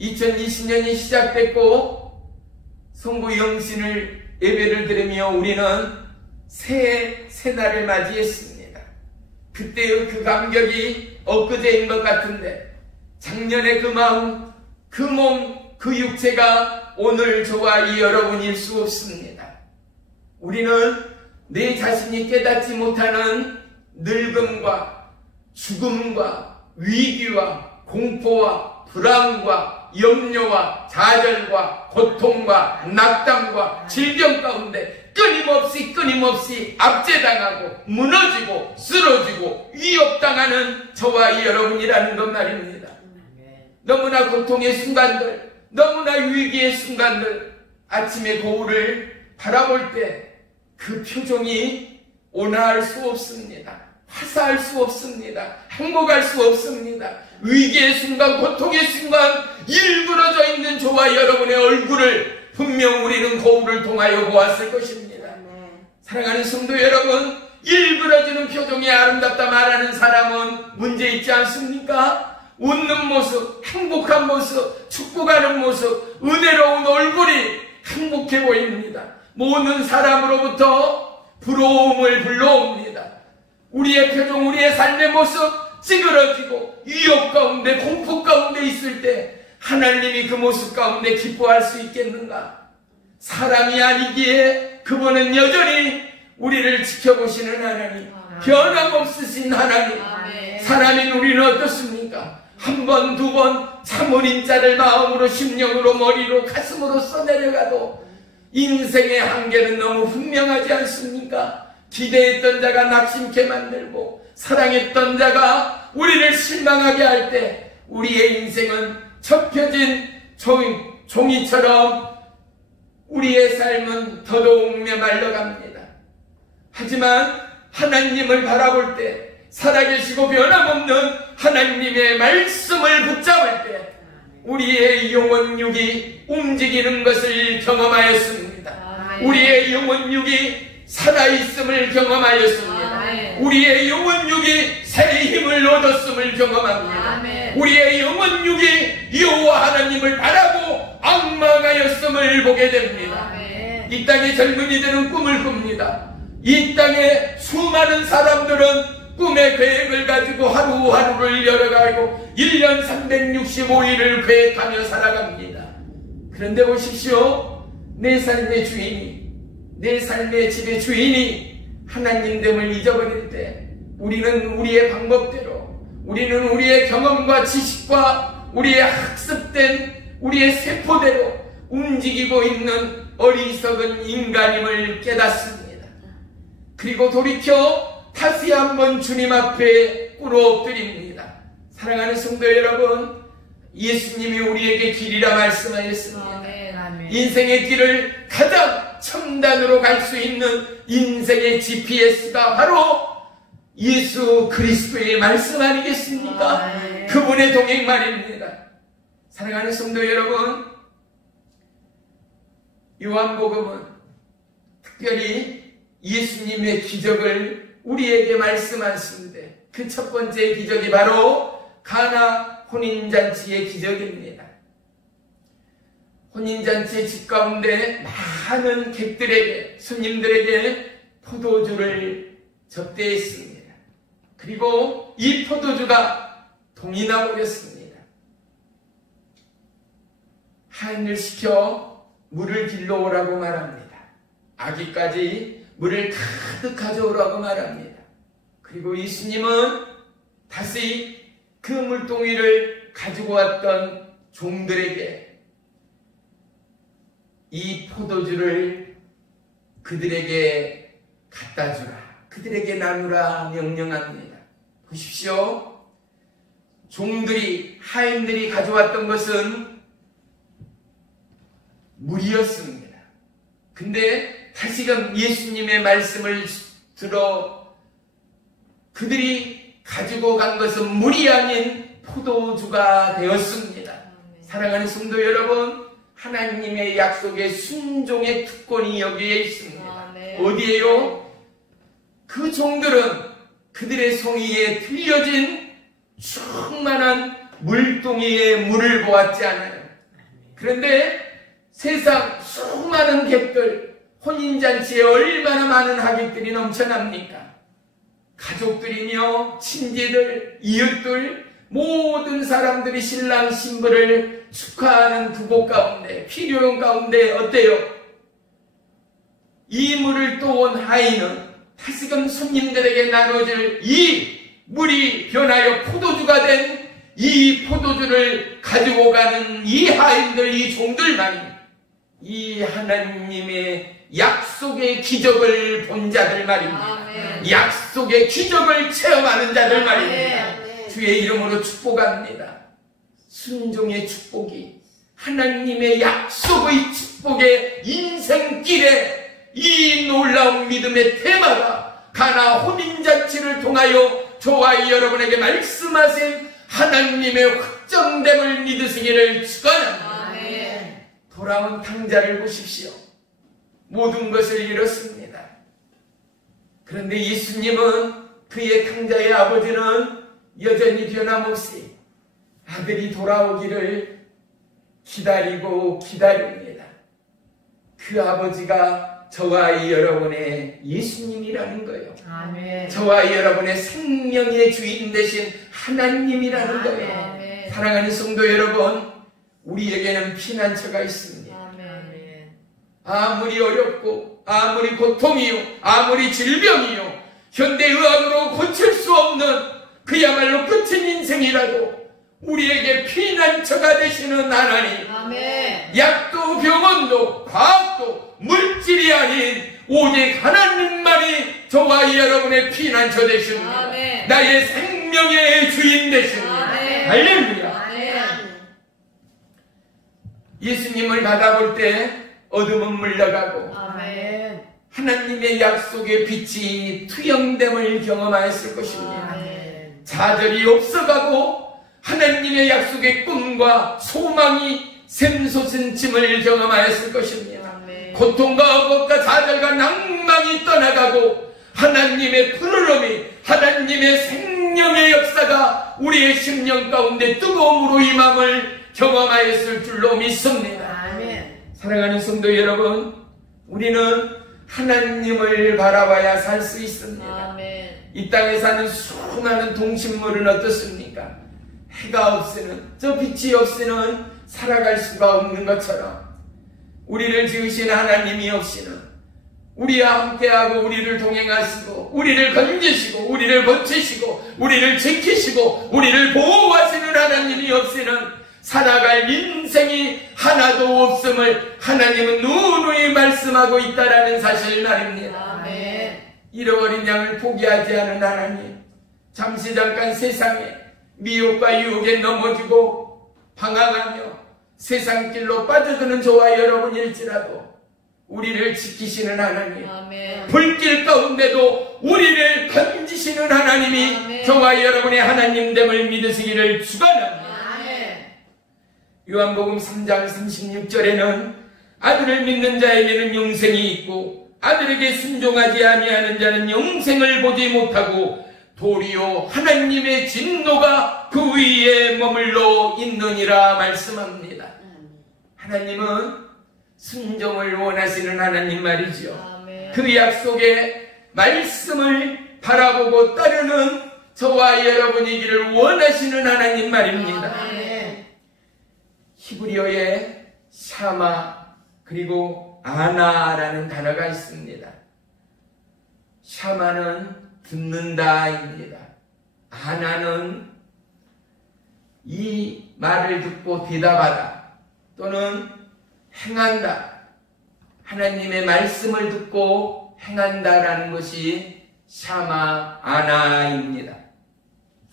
2020년이 시작됐고 성부 영신을 예배를 드리며 우리는 새날을 맞이했습니다. 그때의 그 감격이 엊그제인 것 같은데 작년의 그 마음, 그 몸, 그 육체가 오늘 저와 이 여러분일 수 없습니다. 우리는 내 자신이 깨닫지 못하는 늙음과 죽음과 위기와 공포와 불안과 염려와 좌절과 고통과 낙담과 질병 가운데 끊임없이 압제당하고 무너지고 쓰러지고 위협당하는 저와 이 여러분이라는 것 말입니다. 너무나 고통의 순간들, 너무나 위기의 순간들, 아침의 거울을 바라볼 때 그 표정이 온화할 수 없습니다. 화사할 수 없습니다. 행복할 수 없습니다. 위기의 순간, 고통의 순간 일그러져 있는 저와 여러분의 얼굴을 분명 우리는 거울을 통하여 보았을 것입니다. 사랑하는 성도 여러분, 일그러지는 표정이 아름답다 말하는 사람은 문제 있지 않습니까? 웃는 모습, 행복한 모습, 축복하는 모습, 은혜로운 얼굴이 행복해 보입니다. 모든 사람으로부터 부러움을 불러옵니다. 우리의 표정, 우리의 삶의 모습 찌그러지고 위협 가운데, 공포 가운데 있을 때 하나님이 그 모습 가운데 기뻐할 수 있겠는가? 사람이 아니기에 그분은 여전히 우리를 지켜보시는 하나님, 변함없으신 하나님. 사람인 우리는 어떻습니까? 한 번, 두 번 참어린 자를 마음으로, 심령으로, 머리로, 가슴으로 써내려가도 인생의 한계는 너무 분명하지 않습니까? 기대했던 자가 낙심케 만들고 사랑했던 자가 우리를 실망하게 할 때 우리의 인생은 접혀진 종이처럼 우리의 삶은 더더욱 메말라갑니다. 하지만 하나님을 바라볼 때, 살아계시고 변함없는 하나님의 말씀을 붙잡을 때 우리의 영혼육이 움직이는 것을 경험하였습니다. 우리의 영혼육이 살아있음을 경험하였습니다. 우리의 영혼육이 새 힘을 얻었음을 경험합니다. 우리의 영혼육이 여호와 하나님을 바라고 악망하였음을 보게 됩니다. 이 땅의 젊은이들은 꿈을 꿉니다. 이 땅의 수많은 사람들은 꿈의 계획을 가지고 하루하루를 열어가고 1년 365일을 계획하며 살아갑니다. 그런데 보십시오. 내 삶의 주인이, 내 삶의 집의 주인이 하나님됨을 잊어버릴 때 우리는 우리의 방법대로, 우리는 우리의 경험과 지식과 우리의 학습된 우리의 세포대로 움직이고 있는 어리석은 인간임을 깨닫습니다. 그리고 돌이켜 다시 한번 주님 앞에 꿇어엎드립니다. 사랑하는 성도 여러분, 예수님이 우리에게 길이라 말씀하셨습니다. 인생의 길을 가장 첨단으로 갈 수 있는 인생의 GPS가 바로 예수 그리스도의 말씀 아니겠습니까? 그분의 동행 말입니다. 사랑하는 성도 여러분, 요한복음은 특별히 예수님의 기적을 우리에게 말씀하시는데 그 첫 번째 기적이 바로 가나 혼인잔치의 기적입니다. 혼인잔치의 집 가운데 많은 객들에게, 손님들에게 포도주를 접대했습니다. 그리고 이 포도주가 동이 나버렸습니다. 하인을 시켜 물을 길러오라고 말합니다. 아기까지 물을 가득 가져오라고 말합니다. 그리고 예수님은 다시 그 물동이를 가지고 왔던 종들에게 이 포도주를 그들에게 갖다 주라, 그들에게 나누라 명령합니다. 보십시오. 종들이, 하인들이 가져왔던 것은 물이었습니다. 근데 다시금 예수님의 말씀을 들어 그들이 가지고 간 것은 물이 아닌 포도주가 되었습니다. 사랑하는 성도 여러분, 하나님의 약속의 순종의 특권이 여기에 있습니다. 어디에요? 그 종들은 그들의 성의에 들려진 충만한 물동이에 물을 보았지 않아요. 그런데 세상 수많은 객들, 혼인잔치에 얼마나 많은 하객들이 넘쳐납니까? 가족들이며 친지들, 이웃들, 모든 사람들이 신랑 신부를 축하하는 그곳 가운데, 필요용 가운데 어때요? 이 물을 또 온 하인은 다시금 손님들에게 나눠줄 이 물이 변하여 포도주가 된 이 포도주를 가지고 가는 이 하인들, 이 종들만이 이 하나님의 약속의 기적을 본 자들 말입니다. 아멘. 약속의 기적을 체험하는 자들 말입니다. 아멘. 주의 이름으로 축복합니다. 순종의 축복이, 하나님의 약속의 축복의 인생길에 이 놀라운 믿음의 테마가 가나 혼인잔치를 통하여 저와 여러분에게 말씀하신 하나님의 확정됨을 믿으시기를 축원합니다. 돌아온 탕자를 보십시오. 모든 것을 잃었습니다. 그런데 예수님은 그의 탕자의 아버지는 여전히 변함없이 아들이 돌아오기를 기다리고 기다립니다. 그 아버지가 저와 여러분의 예수님이라는 거예요. 아멘. 저와 여러분의 생명의 주인 되신 하나님이라는 거예요. 아멘. 사랑하는 성도 여러분, 우리에게는 피난처가 있습니다. 아멘. 아무리 어렵고 아무리 고통이요 아무리 질병이요 현대의학으로 고칠 수 없는 그야말로 끝인 인생이라도 우리에게 피난처가 되시는 하나님, 아멘. 약도 병원도 과학도 물질이 아닌 오직 하나님만이 저와 여러분의 피난처 되십니다. 아멘. 나의 생명의 주인 되십니다. 아멘. 할렐루야. 아멘. 예수님을 받아볼 때 어둠은 물러가고 아멘. 하나님의 약속의 빛이 투영됨을 경험하였을 것입니다. 아멘. 좌절이 없어가고 하나님의 약속의 꿈과 소망이 샘솟은 침을 경험하였을 것입니다. 아멘. 고통과 억압과 좌절과 낭망이 떠나가고 하나님의 푸르름이 하나님의 생명의 역사가 우리의 심령 가운데 뜨거움으로 임함을 경험하였을 줄로 믿습니다. 아멘. 사랑하는 성도 여러분, 우리는 하나님을 바라봐야 살 수 있습니다. 아멘. 이 땅에 사는 수많은 동식물은 어떻습니까? 해가 없이는, 저 빛이 없이는 살아갈 수가 없는 것처럼 우리를 지으신 하나님이 없이는 우리와 함께하고 우리를 동행하시고 우리를 건지시고 우리를 버티시고 우리를 지키시고 우리를 보호하시는 하나님이 없이는 살아갈 인생이 하나도 없음을 하나님은 누누이 말씀하고 있다라는 사실 말입니다. 아멘. 잃어버린 양을 포기하지 않은 하나님, 잠시 잠깐 세상에 미혹과 유혹에 넘어지고 방황하며 세상 길로 빠져드는 저와 여러분일지라도 우리를 지키시는 하나님, 아멘. 불길 가운데도 우리를 건지시는 하나님이 아멘. 저와 여러분의 하나님됨을 믿으시기를 축원합니다. 아멘. 요한복음 3장 36절에는 아들을 믿는 자에게는 영생이 있고 아들에게 순종하지 아니하는 자는 영생을 보지 못하고 도리어 하나님의 진노가 그 위에 머물러 있느니라 말씀합니다. 하나님은 순종을 원하시는 하나님 말이죠. 아멘. 그 약속의 말씀을 바라보고 따르는 저와 여러분이기를 원하시는 하나님 말입니다. 아멘. 히브리어에 샤마 그리고 아나라는 단어가 있습니다. 샤마는 듣는다입니다. 아나는 이 말을 듣고 대답하다 또는 행한다. 하나님의 말씀을 듣고 행한다라는 것이 샤마 아나입니다.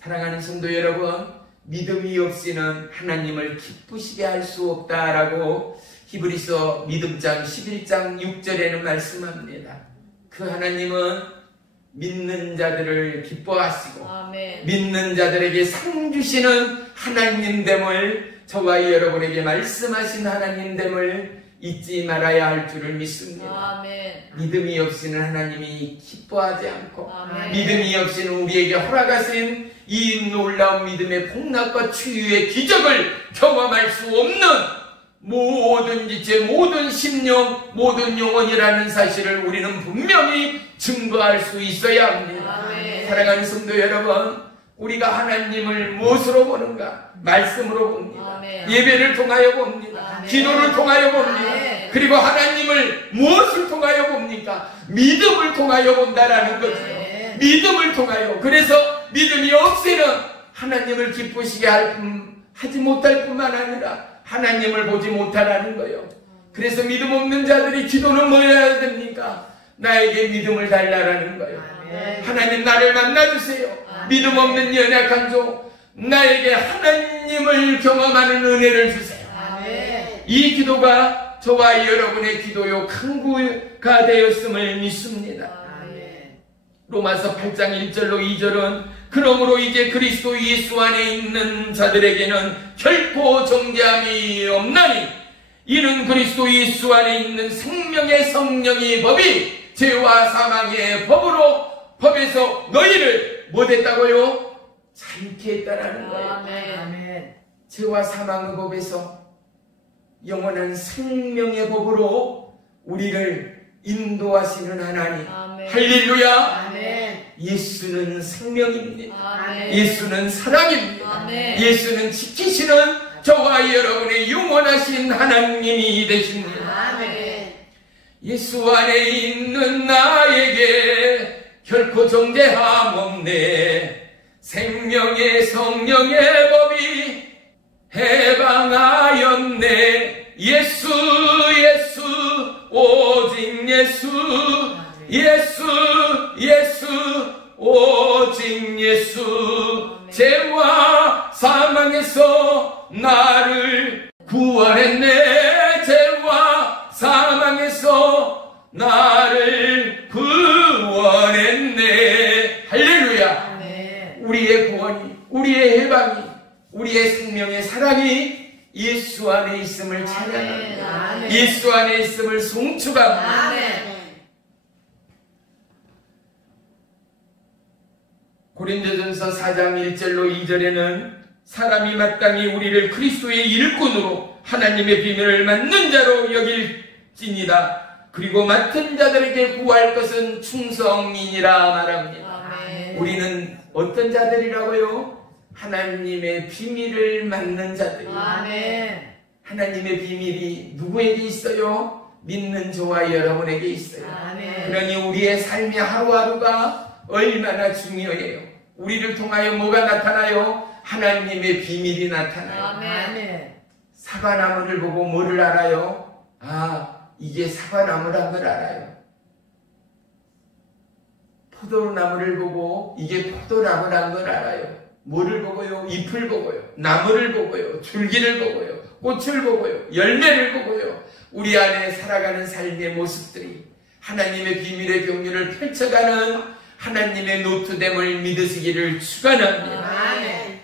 사랑하는 성도 여러분, 믿음이 없이는 하나님을 기쁘시게 할 수 없다라고 히브리서 믿음장 11장 6절에는 말씀합니다. 그 하나님은 믿는 자들을 기뻐하시고 아멘. 믿는 자들에게 상 주시는 하나님됨을 저와 여러분에게 말씀하신 하나님됨을 잊지 말아야 할 줄을 믿습니다. 아멘. 믿음이 없이는 하나님이 기뻐하지 않고 아멘. 믿음이 없이는 우리에게 허락하신 이 놀라운 믿음의 폭락과 치유의 기적을 경험할 수 없는 모든 지체, 모든 심령, 모든 영혼이라는 사실을 우리는 분명히 증거할 수 있어야 합니다. 아멘. 사랑하는 성도 여러분, 우리가 하나님을 무엇으로 보는가? 말씀으로 봅니다. 아멘. 예배를 통하여 봅니다. 아멘. 기도를 통하여 봅니다. 아멘. 그리고 하나님을 무엇을 통하여 봅니까? 믿음을 통하여 본다라는 거죠. 아멘. 믿음을 통하여. 그래서 믿음이 없이는 하나님을 기쁘시게 하지 못할 뿐만 아니라 하나님을 보지 못하라는 거예요. 그래서 믿음 없는 자들이 기도는 뭐 해야 됩니까? 나에게 믿음을 달라라는 거예요. 아멘. 하나님 나를 만나주세요. 아멘. 믿음 없는 연약한 종 나에게 하나님을 경험하는 은혜를 주세요. 아멘. 이 기도가 저와 여러분의 기도요 강구가 되었음을 믿습니다. 아멘. 로마서 8장 1절로 2절은 그러므로 이제 그리스도 예수 안에 있는 자들에게는 결코 정죄함이 없나니 이는 그리스도 예수 안에 있는 생명의 성령의 법이 죄와 사망의 법에서 너희를 못했다고요? 자유케 했다라는 거예요. 아멘. 죄와 사망의 법에서 영원한 생명의 법으로 우리를 인도하시는 하나님. 아멘. 할렐루야. 아멘. 예수는 생명입니다. 아멘. 예수는 사랑입니다. 아멘. 예수는 지키시는 저와 여러분의 영원하신 하나님이 되십니다. 아멘. 예수 안에 있는 나에게 결코 정죄함 없네. 생명의 성령의 법이 해방하였네. 예수 오직 예수 오직 예수. 죄와 사망에서 나를 구원했네. 죄와 사망에서 나를 구원했네. 할렐루야. 아멘. 우리의 구원이, 우리의 해방이, 우리의 생명의 사랑이 예수 안에 있음을 찬양합니다. 아멘. 예수 안에 있음을 송축합니다. 아멘. 고린도전서 4장 1절로 2절에는 사람이 우리를 그리스도의 일꾼으로 하나님의 비밀을 맡는 자로 여길지니라. 그리고 맡은 자들에게 구할 것은 충성이니라 말합니다. 아멘. 우리는 어떤 자들이라고요? 하나님의 비밀을 맡는 자들이. 아멘. 하나님의 비밀이 누구에게 있어요? 믿는 저와 여러분에게 있어요. 아멘. 그러니 우리의 삶의 하루하루가 얼마나 중요해요. 우리를 통하여 뭐가 나타나요? 하나님의 비밀이 나타나요. 아멘. 사과나무를 보고 뭐를 알아요? 아, 이게 사과나무란 걸 알아요. 포도나무를 보고 이게 포도나무란 걸 알아요. 뭐를 보고요? 잎을 보고요. 나무를 보고요. 줄기를 보고요. 꽃을 보고요. 열매를 보고요. 우리 안에 살아가는 삶의 모습들이 하나님의 비밀의 경륜을 펼쳐가는 하나님의 노트됨을 믿으시기를 축원합니다. 아멘.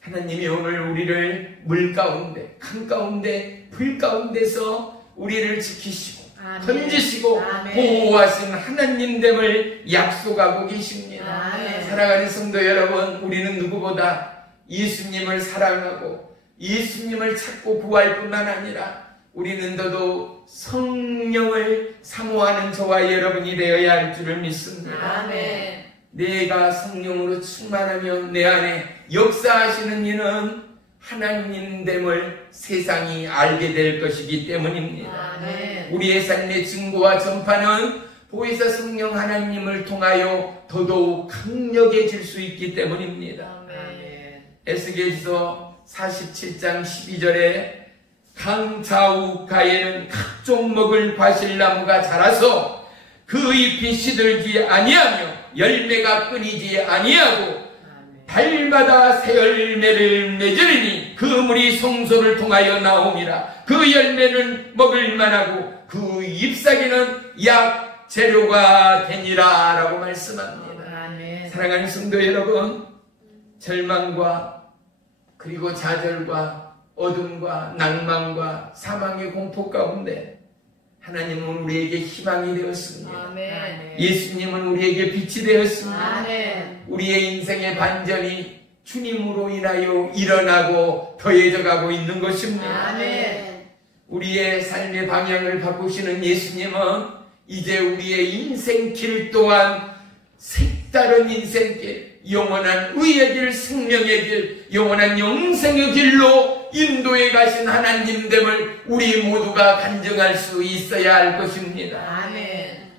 하나님이 오늘 우리를 물 가운데, 강 가운데, 불 가운데서 우리를 지키시고 아멘. 던지시고 아멘. 보호하신 하나님됨을 약속하고 계십니다. 아멘. 사랑하는 성도 여러분, 우리는 누구보다 예수님을 사랑하고 예수님을 찾고 구할 뿐만 아니라 우리는 더더욱 성령을 사모하는 저와 여러분이 되어야 할 줄을 믿습니다. 아멘. 내가 성령으로 충만하며 내 안에 역사하시는 이는 하나님됨을 세상이 알게 될 것이기 때문입니다. 아멘. 우리의 삶의 증거와 전파는 보혜사 성령 하나님을 통하여 더더욱 강력해질 수 있기 때문입니다. 아멘. 에스겔서 47장 12절에 강 좌우가에는 각종 먹을 과실나무가 자라서 그 잎이 시들지 아니하며 열매가 끊이지 아니하고 달마다 새 열매를 맺으리니 그 물이 성소를 통하여 나옴이라. 그 열매는 먹을 만하고 그 잎사귀는 약 재료가 되니라 라고 말씀합니다. 아멘. 사랑하는 성도 여러분, 절망과 그리고 좌절과 어둠과 낭만과 사망의 공포 가운데 하나님은 우리에게 희망이 되었습니다. 아멘. 예수님은 우리에게 빛이 되었습니다. 아멘. 우리의 인생의 반전이 주님으로 인하여 일어나고 더해져가고 있는 것입니다. 아멘. 우리의 삶의 방향을 바꾸시는 예수님은 이제 우리의 인생길 또한 색다른 인생길, 영원한 의의 길, 생명의 길, 영원한 영생의 길로 인도해 가신 하나님됨을 우리 모두가 간증할 수 있어야 할 것입니다. 아멘.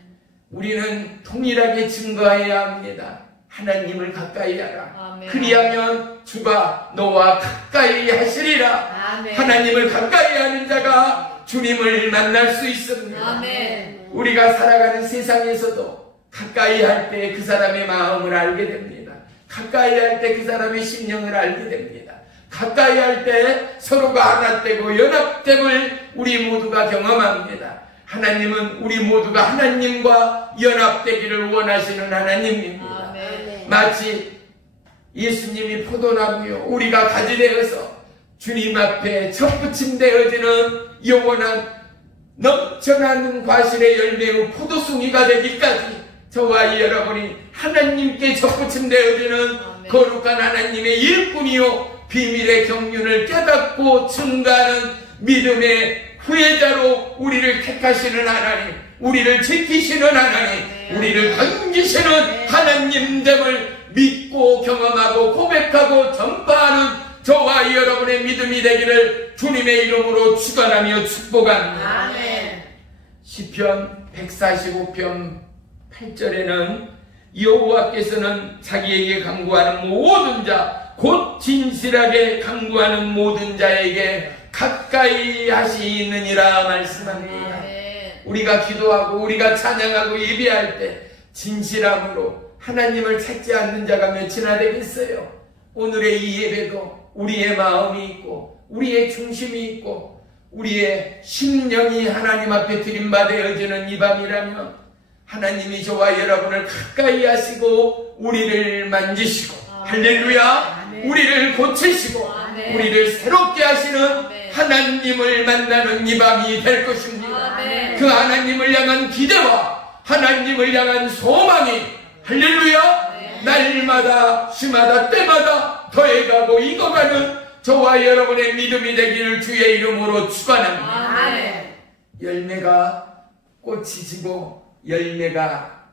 우리는 동일하게 증거해야 합니다. 하나님을 가까이 하라. 아멘. 그리하면 주가 너와 가까이 하시리라. 아멘. 하나님을 가까이 하는 자가 주님을 만날 수 있습니다. 아멘. 우리가 살아가는 세상에서도 가까이 할 때 그 사람의 마음을 알게 됩니다. 가까이 할 때 그 사람의 심령을 알게 됩니다. 가까이 할 때 서로가 하나 되고 연합됨을 우리 모두가 경험합니다. 하나님은 우리 모두가 하나님과 연합되기를 원하시는 하나님입니다. 아멘. 마치 예수님이 포도나무요 우리가 가지 되어서 주님 앞에 접붙임 되어지는 영원한 넘쳐나는 과실의 열매의 포도송이가 되기까지 저와 여러분이 하나님께 접붙임되어지는 거룩한 하나님의 일꾼이요 비밀의 경륜을 깨닫고 증가하는 믿음의 후예자로 우리를 택하시는 하나님, 우리를 지키시는 하나님, 우리를 건지시는 하나님됨을 믿고 경험하고 고백하고 전파하는 저와 여러분의 믿음이 되기를 주님의 이름으로 축원하며 축복합니다. 아멘. 시편 145편 8절에는 여호와께서는 자기에게 간구하는 모든 자, 곧 진실하게 간구하는 모든 자에게 가까이 하시느니라 말씀합니다. 우리가 기도하고 우리가 찬양하고 예배할 때 진실함으로 하나님을 찾지 않는 자가 몇이나 되겠어요. 오늘의 이 예배도 우리의 마음이 있고 우리의 중심이 있고 우리의 심령이 하나님 앞에 드림받아여지는 이 밤이라면 하나님이 저와 여러분을 가까이 하시고 우리를 만지시고 할렐루야, 우리를 고치시고 우리를 새롭게 하시는 하나님을 만나는 이 밤이 될 것입니다. 그 하나님을 향한 기대와 하나님을 향한 소망이 할렐루야 날마다 시마다 때마다 더해가고 익어가는 저와 여러분의 믿음이 되기를 주의 이름으로 축원합니다. 열매가 꽃이 지고 열매가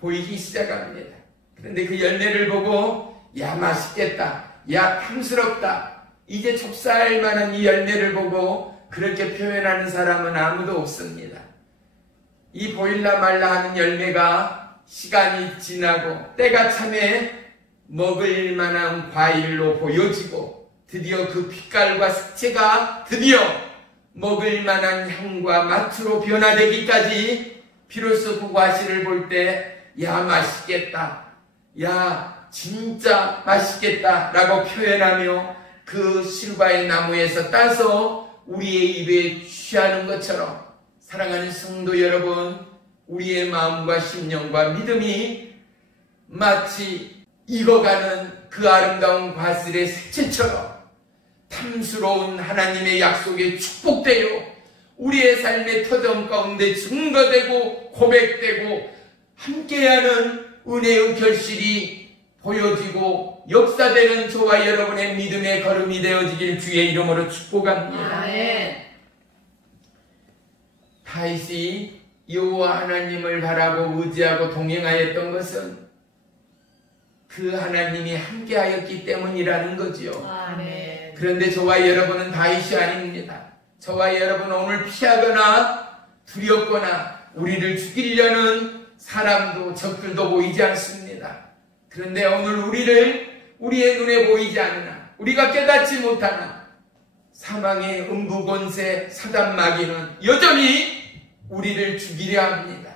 보이기 시작합니다. 그런데 그 열매를 보고 야 맛있겠다, 야 탐스럽다, 이제 좁쌀 만한 이 열매를 보고 그렇게 표현하는 사람은 아무도 없습니다. 이 보일라 말라 하는 열매가 시간이 지나고 때가 참에 먹을 만한 과일로 보여지고 드디어 그 빛깔과 색채가 드디어 먹을 만한 향과 맛으로 변화되기까지 비로소 그 과실을 볼 때 야 맛있겠다, 야 진짜 맛있겠다 라고 표현하며 그 실과의 나무에서 따서 우리의 입에 취하는 것처럼 사랑하는 성도 여러분, 우리의 마음과 심령과 믿음이 마치 익어가는 그 아름다운 과실의 색채처럼 탐스러운 하나님의 약속에 축복되어 우리의 삶의 터전 가운데 증거되고 고백되고 함께하는 은혜의 결실이 보여지고 역사되는 저와 여러분의 믿음의 걸음이 되어지길 주의 이름으로 축복합니다. 아멘. 다윗이 여호와 하나님을 바라고 의지하고 동행하였던 것은 그 하나님이 함께하였기 때문이라는 거지요. 아멘. 그런데 저와 여러분은 다윗이 아닙니다. 저와 여러분은 오늘 피하거나 두렵거나 우리를 죽이려는 사람도 적들도 보이지 않습니다. 그런데 오늘 우리의 눈에 보이지 않으나 우리가 깨닫지 못하나 사망의 음부권세 사단 마귀는 여전히 우리를 죽이려 합니다.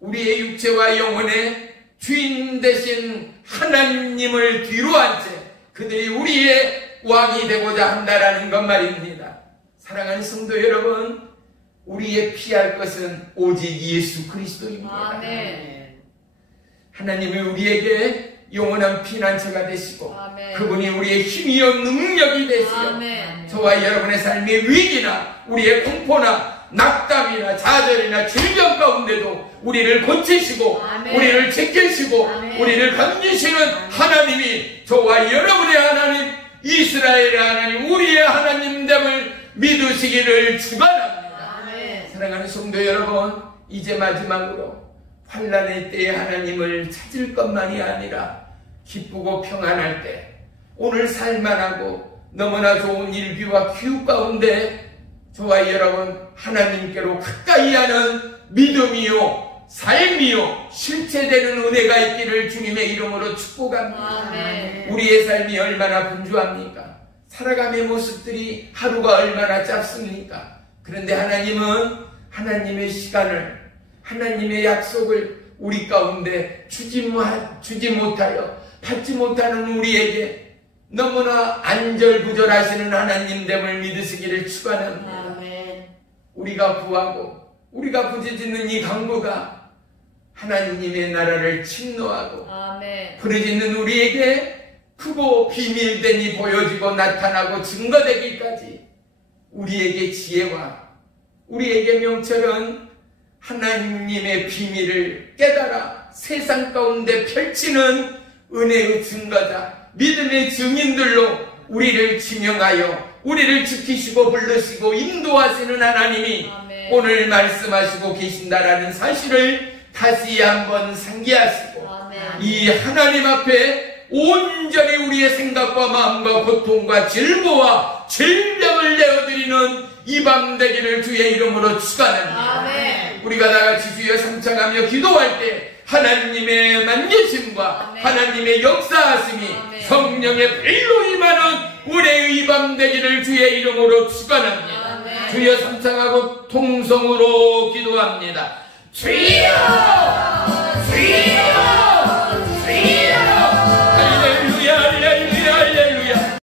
우리의 육체와 영혼의 주인 되신 하나님을 뒤로 한 채 그들이 우리의 왕이 되고자 한다라는 것 말입니다. 사랑하는 성도 여러분, 우리의 피할 것은 오직 예수 그리스도입니다. 아멘. 하나님이 우리에게 영원한 피난처가 되시고 아멘. 그분이 우리의 힘이요 능력이 되시고 아멘. 저와 여러분의 삶의 위기나 우리의 공포나 낙담이나 좌절이나 질병 가운데도 우리를 고치시고 아멘. 우리를 지키시고 아멘. 우리를 건지시는 하나님이 저와 여러분의 하나님, 이스라엘의 하나님, 우리의 하나님됨을 믿으시기를 축원합니다. 아멘. 사랑하는 성도 여러분, 이제 마지막으로 환난의 때에 하나님을 찾을 것만이 아니라 기쁘고 평안할 때 오늘 살만하고 너무나 좋은 일비와 기후 가운데 저와 여러분 하나님께로 가까이 하는 믿음이요 삶이요 실체되는 은혜가 있기를 주님의 이름으로 축복합니다. 아멘. 우리의 삶이 얼마나 분주합니까? 살아감의 모습들이 하루가 얼마나 짧습니까? 그런데 하나님은 하나님의 시간을, 하나님의 약속을 우리 가운데 주지 못하여 받지 못하는 우리에게 너무나 안절부절하시는 하나님됨을 믿으시기를 축원합니다. 아멘. 우리가 구하고 우리가 부르짖는 이 간구가 하나님의 나라를 침노하고 아멘. 부르짖는 우리에게 크고 비밀되니 보여지고 나타나고 증거되기까지 우리에게 지혜와 우리에게 명철은 하나님의 비밀을 깨달아 세상 가운데 펼치는 은혜의 증거자, 믿음의 증인들로 우리를 지명하여 우리를 지키시고 부르시고 인도하시는 하나님이 아멘. 오늘 말씀하시고 계신다라는 사실을 다시 한번 상기하시고 아멘. 이 하나님 앞에 온전히 우리의 생각과 마음과 고통과 질고와 질병을 내어드리는 이 밤 되기를 주의 이름으로 축원합니다. 아멘. 우리가 다같이 주여 삼창하며 기도할 때 하나님의 만지심과 아멘. 하나님의 역사하심이 아멘. 성령의 불로 임하는 우리의 이 밤 되기를 주의 이름으로 축원합니다. 아멘. 주여 삼창하고 통성으로 기도합니다. 주여 주여